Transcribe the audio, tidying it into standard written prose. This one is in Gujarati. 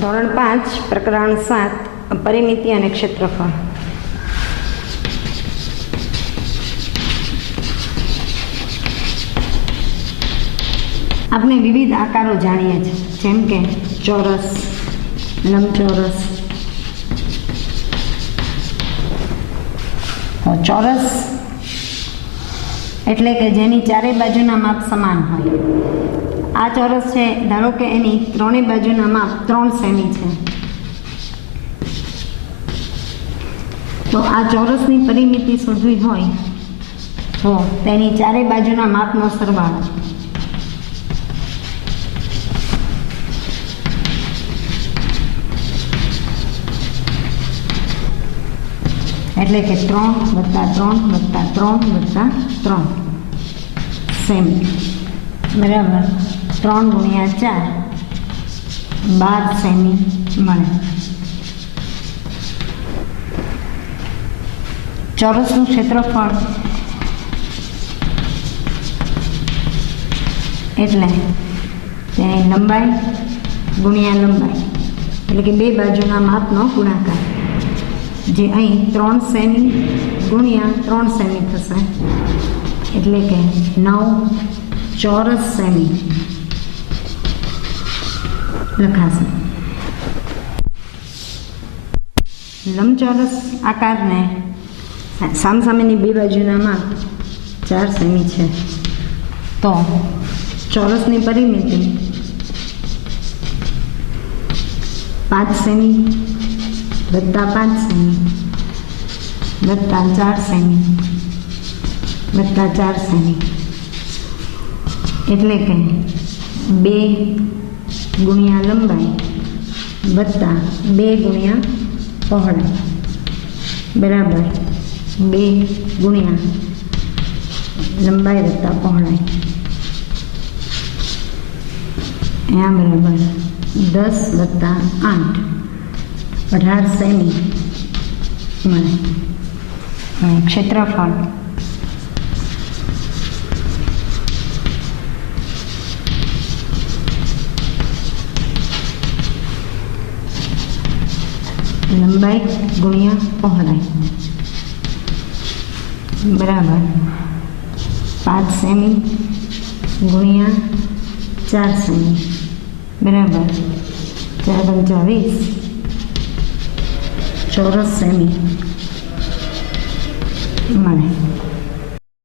ધોરણ 5 પ્રકરણ 7 પરિમિતિ અને ક્ષેત્રફળ. આપણે વિવિધ આકારો જાણીએ છીએ, જેમ કે ચોરસ, લંબચોરસ. ચોરસ એટલે કે જેની ચારે બાજુના માપ સમાન હોય. આ ચોરસ છે, ધારો કે એની ત્રણેય બાજુના માપ 3 સેમી છે, તો આ ચોરસની પરિમિતિ શોધવી હોય તો તેની ચારે બાજુના માપનો સરવાળો. એટલે કે 3 + 3 + 3 + 3 સેમી, બરાબર. 3 × 4 12 સેમી મળે. ચોરસનું ક્ષેત્રફળ એટલે તેની લંબાઈ ગુણ્યા લંબાઈ, એટલે કે બે બાજુના માપનો ગુણાકાર, જે અહીં 3 સેમી ગુણ્યા 3 સેમી થશે, એટલે કે 9 ચોરસ સેમી લખાશે. લંબચોરસ આકારને સામસામેની બે બાજુના માપ 4 સેમી છે, તો ચોરસની પરિમિતિ 5 સેમી + 5 સેમી + 4 સેમી + 4 સેમી, એટલે કે 2 ગુણ્યા લંબાઈ વત્તા 2 ગુણ્યા પહોળાઈ, બરાબર 2 ગુણ્યા લંબાઈ વત્તા પહોળાઈ, અહીંયા બરાબર 10 + 8 18 સેમી મળે. ક્ષેત્રફળ લંબાઈ ગુણ્યા પહોળાઈ, બરાબર 5 સેમી ગુણ્યા 4 સેમી, બરાબર 4 × 20 ચોરસ સેમી મળે.